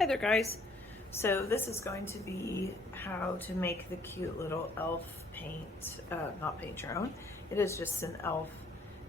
Hi there guys. So this is going to be how to make the cute little elf paint, not paint your own. It is just an elf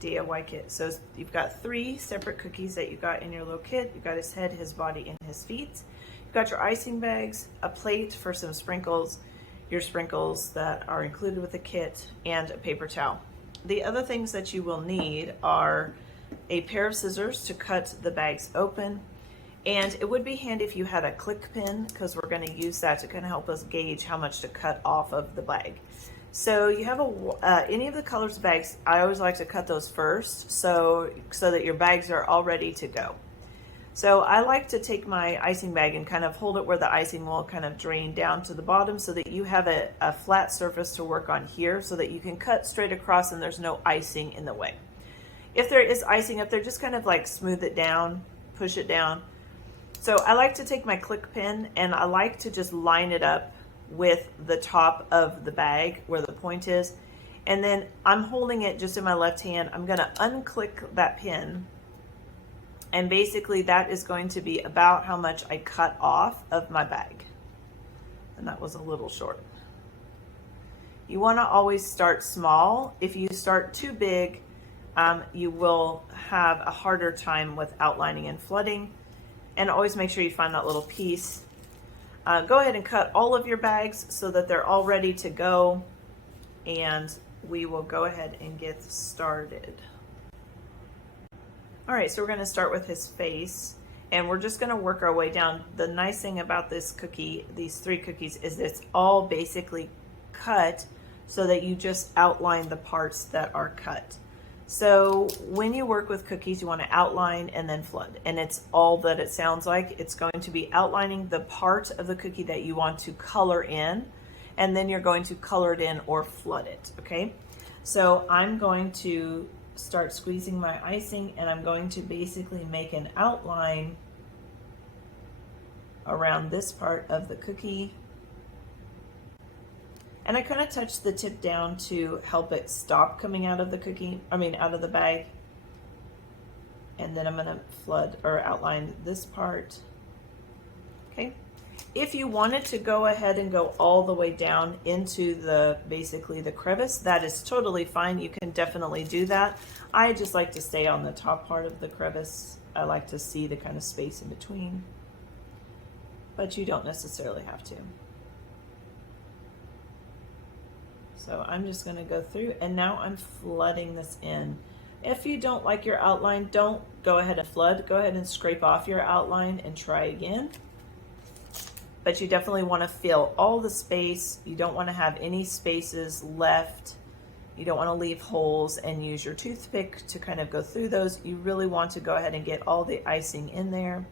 DIY kit. So you've got 3 separate cookies that you got in your little kit. You've got his head, his body, and his feet. You've got your icing bags, a plate for some sprinkles, your sprinkles that are included with the kit, and a paper towel. The other things that you will need are a pair of scissors to cut the bags open. And it would be handy if you had a click pin, because we're going to use that to kind of help us gauge how much to cut off of the bag. So you have any of the colors bags, I always like to cut those first so that your bags are all ready to go. So I like to take my icing bag and kind of hold it where the icing will kind of drain down to the bottom so that you have a flat surface to work on here so that you can cut straight across and there's no icing in the way. If there is icing up there, just kind of like smooth it down, push it down. So I like to take my click pin and I like to just line it up with the top of the bag where the point is. And then I'm holding it just in my left hand. I'm going to unclick that pin. And basically that is going to be about how much I cut off of my bag. And that was a little short. You want to always start small. If you start too big, you will have a harder time with outlining and flooding. And always make sure you find that little piece. Go ahead and cut all of your bags so that they're all ready to go. And we will go ahead and get started. All right, so we're going to start with his face. And we're just going to work our way down. The nice thing about this cookie, these 3 cookies, is it's all basically cut so that you just outline the parts that are cut. So when you work with cookies, you want to outline and then flood. And it's all that it sounds like. It's going to be outlining the part of the cookie that you want to color in, and then you're going to color it in or flood it, okay? So I'm going to start squeezing my icing, and I'm going to basically make an outline around this part of the cookie. And I kind of touch the tip down to help it stop coming out of the out of the bag. And then I'm going to flood or outline this part. Okay. If you wanted to go ahead and go all the way down into basically the crevice, that is totally fine. You can definitely do that. I just like to stay on the top part of the crevice. I like to see the kind of space in between, but you don't necessarily have to. So I'm just going to go through, and now I'm flooding this in. If you don't like your outline, don't go ahead and flood. Go ahead and scrape off your outline and try again. But you definitely want to fill all the space. You don't want to have any spaces left. You don't want to leave holes, and use your toothpick to kind of go through those. You really want to go ahead and get all the icing in there.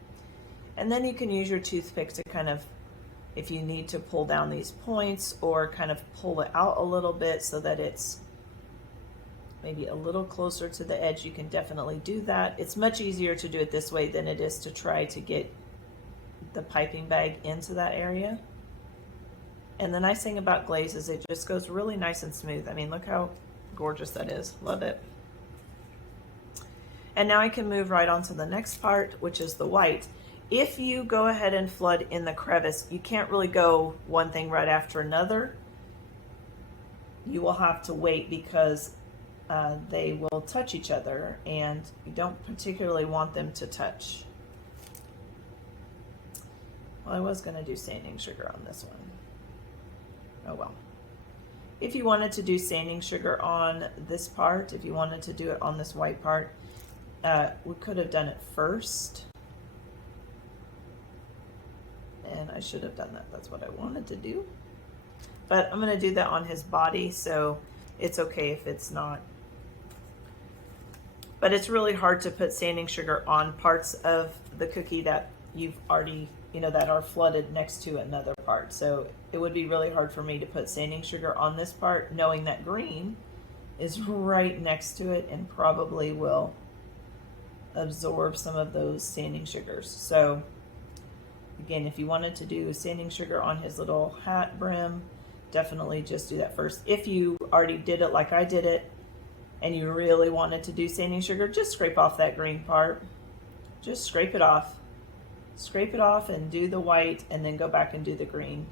And then you can use your toothpick to kind of, if you need to pull down these points or kind of pull it out a little bit so that it's maybe a little closer to the edge, you can definitely do that. It's much easier to do it this way than it is to try to get the piping bag into that area. And the nice thing about glaze is it just goes really nice and smooth. I mean, look how gorgeous that is. Love it. And now I can move right on to the next part, which is the white. If you go ahead and flood in the crevice, you can't really go one thing right after another. You will have to wait because they will touch each other, and you don't particularly want them to touch. Well, I was going to do sanding sugar on this one. Oh well. If you wanted to do sanding sugar on this part, if you wanted to do it on this white part, we could have done it first. And I should have done that. That's what I wanted to do. But I'm going to do that on his body, so it's okay if it's not. But it's really hard to put sanding sugar on parts of the cookie that you've already, that are flooded next to another part. So it would be really hard for me to put sanding sugar on this part, knowing that green is right next to it and probably will absorb some of those sanding sugars. So again, if you wanted to do sanding sugar on his little hat brim, definitely just do that first. If you already did it like I did it, and you really wanted to do sanding sugar, just scrape off that green part. Just scrape it off. scrape it off and do the white and then go back and do the green.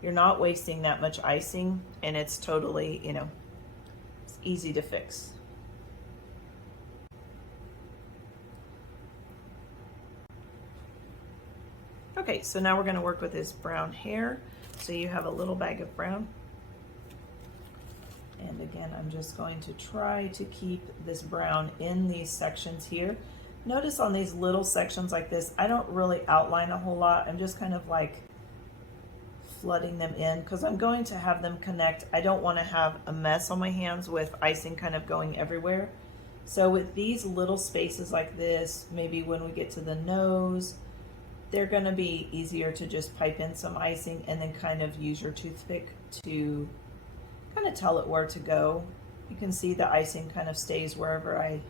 You're not wasting that much icing, and it's totally, you know, it's easy to fix. Okay, so now we're going to work with his brown hair. So you have a little bag of brown. And again, I'm just going to try to keep this brown in these sections here. Notice on these little sections like this, I don't really outline a whole lot. I'm just kind of like flooding them in because I'm going to have them connect. I don't want to have a mess on my hands with icing kind of going everywhere. So with these little spaces like this, maybe when we get to the nose, they're going to be easier to just pipe in some icing and then kind of use your toothpick to kind of tell it where to go. You can see the icing kind of stays wherever I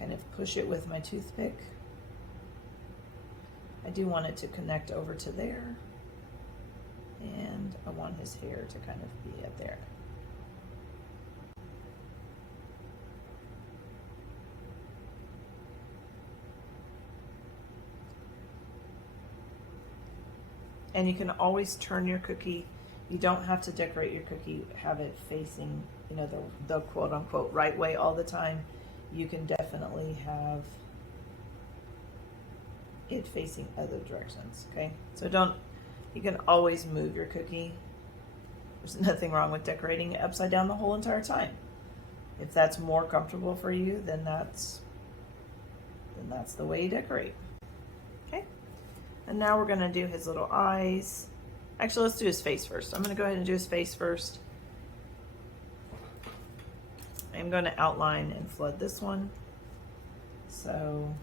kind of push it with my toothpick. I do want it to connect over to there, and I want his hair to kind of be up there. And you can always turn your cookie. You don't have to decorate your cookie, have it facing, you know, the quote unquote right way all the time. You can definitely have it facing other directions, okay? So you can always move your cookie. There's nothing wrong with decorating it upside down the whole entire time. If that's more comfortable for you, then that's the way you decorate, okay? And now we're gonna do his little eyes. Actually, let's do his face first. I'm gonna go ahead and do his face first. I'm gonna outline and flood this one. So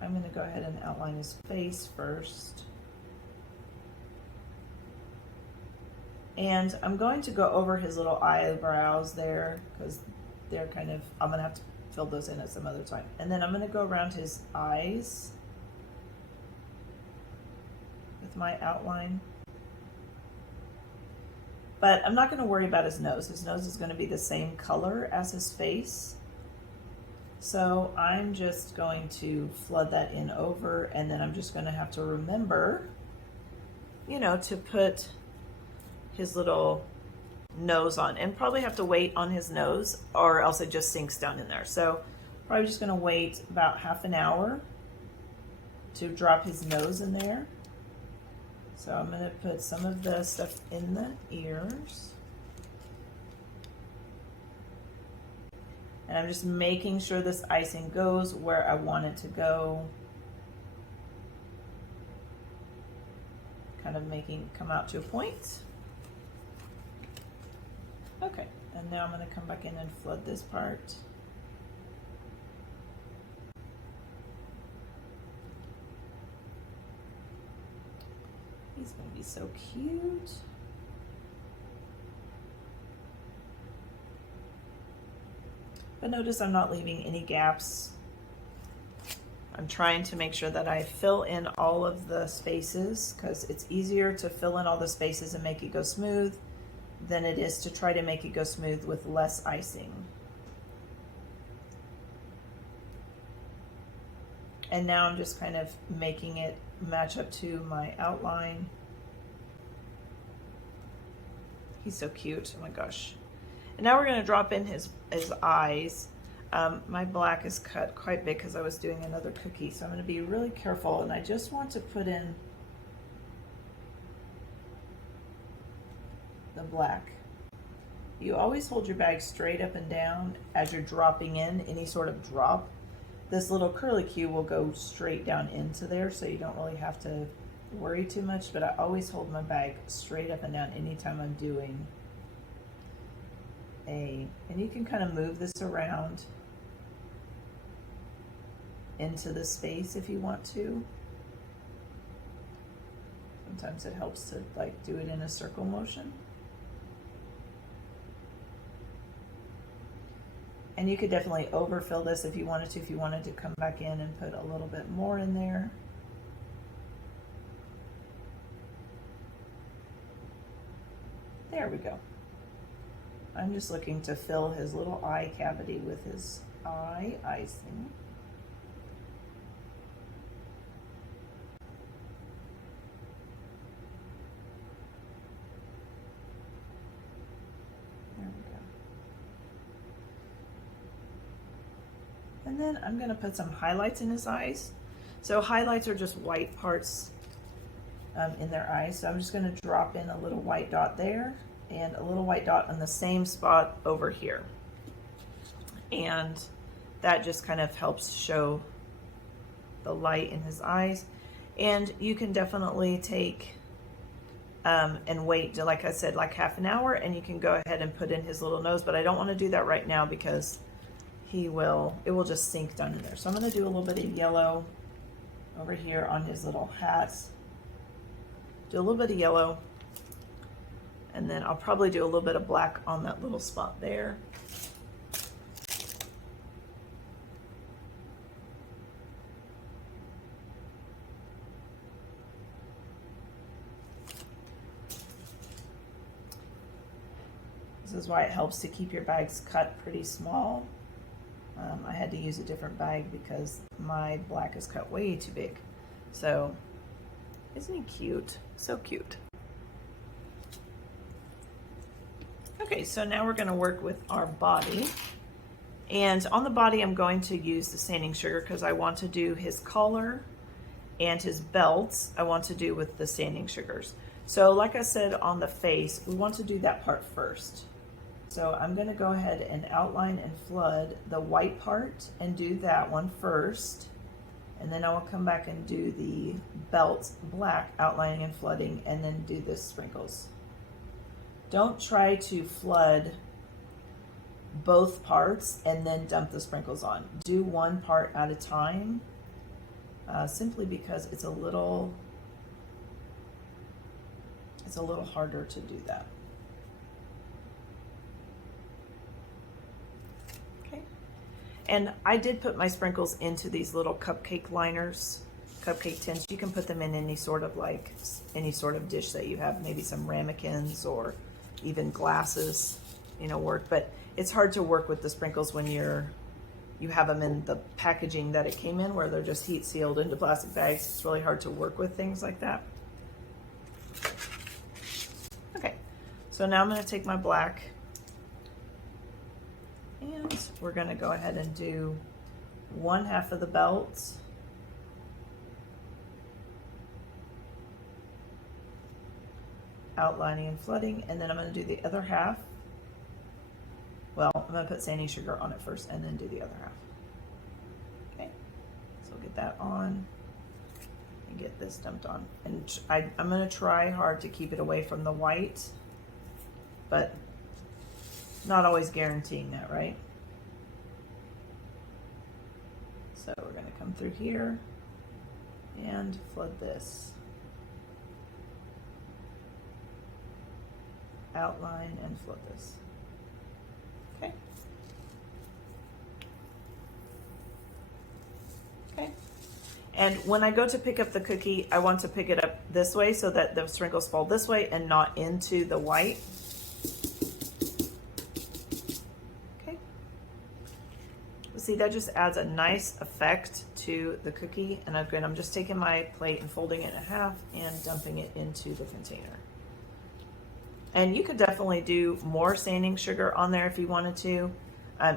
I'm gonna go ahead and outline his face first. And I'm going to go over his little eyebrows there because they're kind of, I'm gonna have to fill those in at some other time. And then I'm gonna go around his eyes with my outline. But I'm not gonna worry about his nose. His nose is gonna be the same color as his face. So I'm just going to flood that in over, and then I'm just gonna have to remember, you know, to put his little nose on, and probably have to wait on his nose or else it just sinks down in there. So probably just gonna wait about half an hour to drop his nose in there. So I'm gonna put some of the stuff in the ears. And I'm just making sure this icing goes where I want it to go. Kind of making it come out to a point. Okay, and now I'm gonna come back in and flood this part. He's gonna be so cute. But notice I'm not leaving any gaps. I'm trying to make sure that I fill in all of the spaces because it's easier to fill in all the spaces and make it go smooth than it is to try to make it go smooth with less icing. And now I'm just kind of making it match up to my outline. He's so cute, oh my gosh. And now we're gonna drop in his eyes. My black is cut quite big because I was doing another cookie, so I'm gonna be really careful, and I just want to put in the black. You always hold your bag straight up and down as you're dropping in any sort of drop. This little curly Q will go straight down into there, so you don't really have to worry too much, but I always hold my bag straight up and down anytime I'm doing and you can kind of move this around into the space if you want to. Sometimes it helps to like do it in a circle motion. And you could definitely overfill this if you wanted to, if you wanted to come back in and put a little bit more in there. There we go. I'm just looking to fill his little eye cavity with his eye icing. And then I'm gonna put some highlights in his eyes. So highlights are just white parts in their eyes. So I'm just gonna drop in a little white dot there and a little white dot on the same spot over here. And that just kind of helps show the light in his eyes. And you can definitely take and wait to, like I said, like half an hour, and you can go ahead and put in his little nose, but I don't want to do that right now because it will just sink down in there. So I'm going to do a little bit of yellow over here on his little hat. Do a little bit of yellow, and then I'll probably do a little bit of black on that little spot there. This is why it helps to keep your bags cut pretty small. I had to use a different bag because my black is cut way too big. So, isn't he cute? So cute. Okay, so now we're going to work with our body. And on the body, I'm going to use the sanding sugar because I want to do his collar and his belts. I want to do with the sanding sugars. So like I said on the face, we want to do that part first. So I'm going to go ahead and outline and flood the white part and do that one first. And then I will come back and do the belt black, outlining and flooding, and then do the sprinkles. Don't try to flood both parts and then dump the sprinkles on. Do one part at a time, simply because it's a little harder to do that. And I did put my sprinkles into these little cupcake liners, cupcake tins. You can put them in any sort of dish that you have, maybe some ramekins or even glasses, work. But it's hard to work with the sprinkles when you have them in the packaging that it came in, where they're just heat sealed into plastic bags. It's really hard to work with things like that. Okay, so now I'm going to take my black, and we're going to go ahead and do one half of the belt, outlining and flooding, and then I'm going to do the other half. Well, I'm going to put sanding sugar on it first and then do the other half. Okay, so get that on and get this dumped on. And I'm going to try hard to keep it away from the white, but not always guaranteeing that, right? So we're going to come through here and flood this. Outline and flood this. Okay. Okay. And when I go to pick up the cookie, I want to pick it up this way so that the sprinkles fall this way and not into the white. See, that just adds a nice effect to the cookie. And again, I'm just taking my plate and folding it in half and dumping it into the container. And you could definitely do more sanding sugar on there if you wanted to.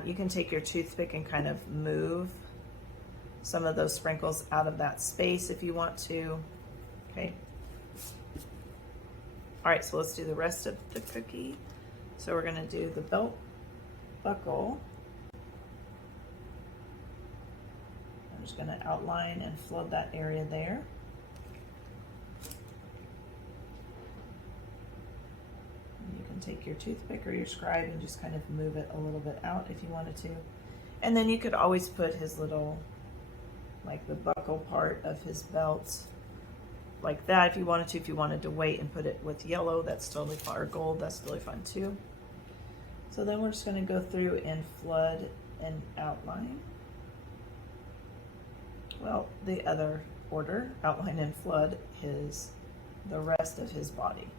You can take your toothpick and kind of move some of those sprinkles out of that space if you want to. Okay. All right, so let's do the rest of the cookie. So we're going to do the belt buckle. I'm just going to outline and flood that area there. And you can take your toothpick or your scribe and just kind of move it a little bit out if you wanted to. And then you could always put his little, like the buckle part of his belt like that if you wanted to. If you wanted to wait and put it with yellow, that's totally fine, or gold, that's totally fine too. So then we're just going to go through and flood and outline. Well, the other order, outline and flood, the rest of his body.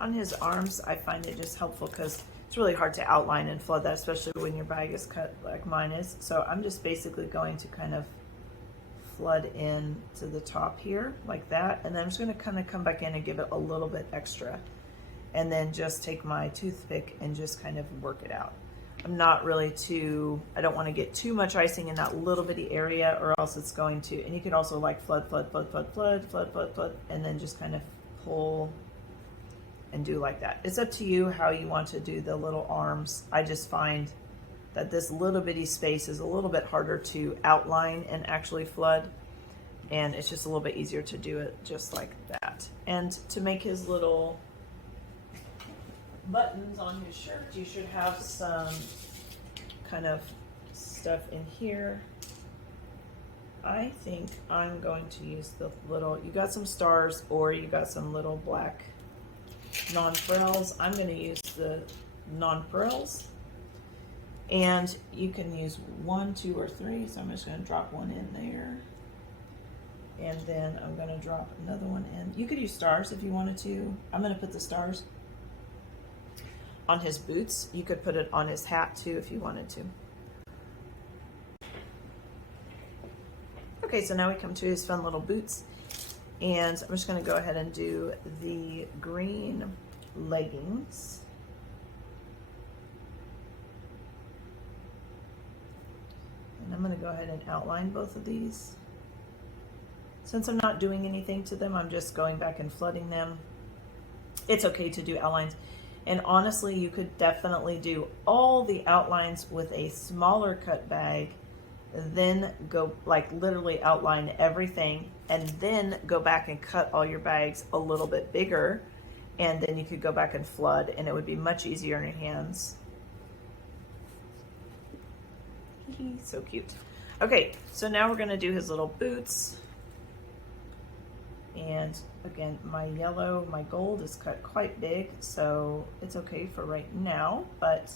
On his arms, I find it just helpful because it's really hard to outline and flood that, especially when your bag is cut like mine is. So I'm just basically going to kind of flood in to the top here like that. And then I'm just going to kind of come back in and give it a little bit extra. And then just take my toothpick and just kind of work it out. I'm not really I don't want to get too much icing in that little bitty area, or else it's going to, and you could also like flood, and then just kind of pull and do like that. It's up to you how you want to do the little arms. I just find that this little bitty space is a little bit harder to outline and actually flood, and it's just a little bit easier to do it just like that. And to make his little buttons on his shirt, you should have some kind of stuff in here. I think I'm going to use the little, you got some stars or you got some little black nonpareils. I'm going to use the nonpareils, and you can use 1, 2, or 3. So I'm just going to drop one in there, and then I'm going to drop another one in. You could use stars if you wanted to. I'm going to put the stars on his boots. You could put it on his hat too if you wanted to. Okay, so now we come to his fun little boots, and I'm just going to go ahead and do the green leggings. And I'm going to go ahead and outline both of these. Since I'm not doing anything to them, I'm just going back and flooding them. It's okay to do outlines. And honestly, you could definitely do all the outlines with a smaller cut bag, then go like literally outline everything, and then go back and cut all your bags a little bit bigger, and then you could go back and flood, and it would be much easier on your hands. So cute. Okay, so now we're going to do his little boots. And again, my gold is cut quite big, so it's okay for right now, but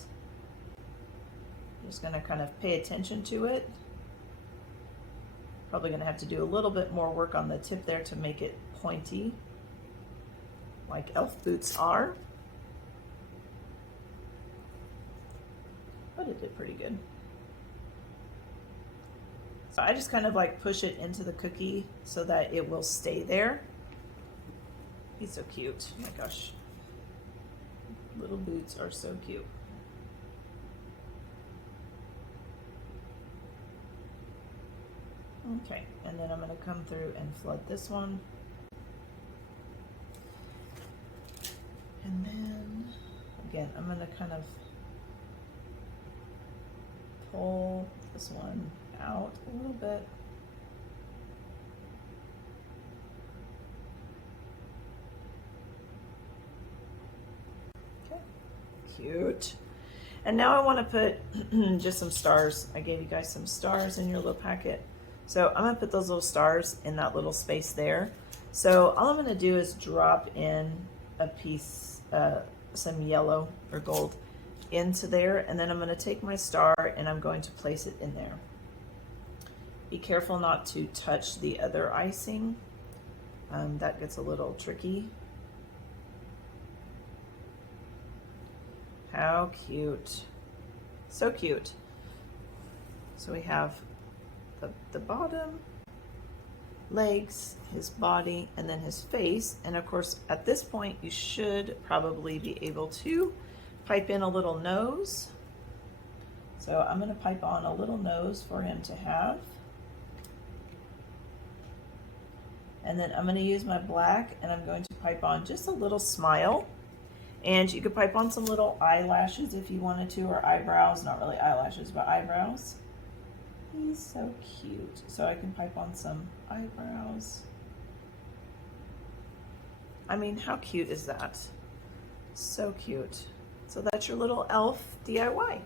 I'm just going to kind of pay attention to it. Probably going to have to do a little bit more work on the tip there to make it pointy, like elf boots are. But it did pretty good. So I just kind of like push it into the cookie so that it will stay there. He's so cute. Oh my gosh. Little boots are so cute. Okay, and then I'm going to come through and flood this one. And then, again, I'm going to kind of pull this one out a little bit. Okay, cute. And now I want to put just some stars. I gave you guys some stars in your little packet. So I'm going to put those little stars in that little space there. So all I'm going to do is drop in a piece, some yellow or gold into there, and then I'm going to take my star and I'm going to place it in there. Be careful not to touch the other icing. That gets a little tricky. How cute. So cute. So we have the bottom, legs, his body, and then his face. And of course, at this point, you should probably be able to pipe in a little nose. So I'm going to pipe on a little nose for him to have. And then I'm going to use my black, and I'm going to pipe on just a little smile. And you could pipe on some little eyelashes if you wanted to, or eyebrows. Not really eyelashes, but eyebrows. He's so cute. So I can pipe on some eyebrows. I mean, how cute is that? So cute. So that's your little elf DIY.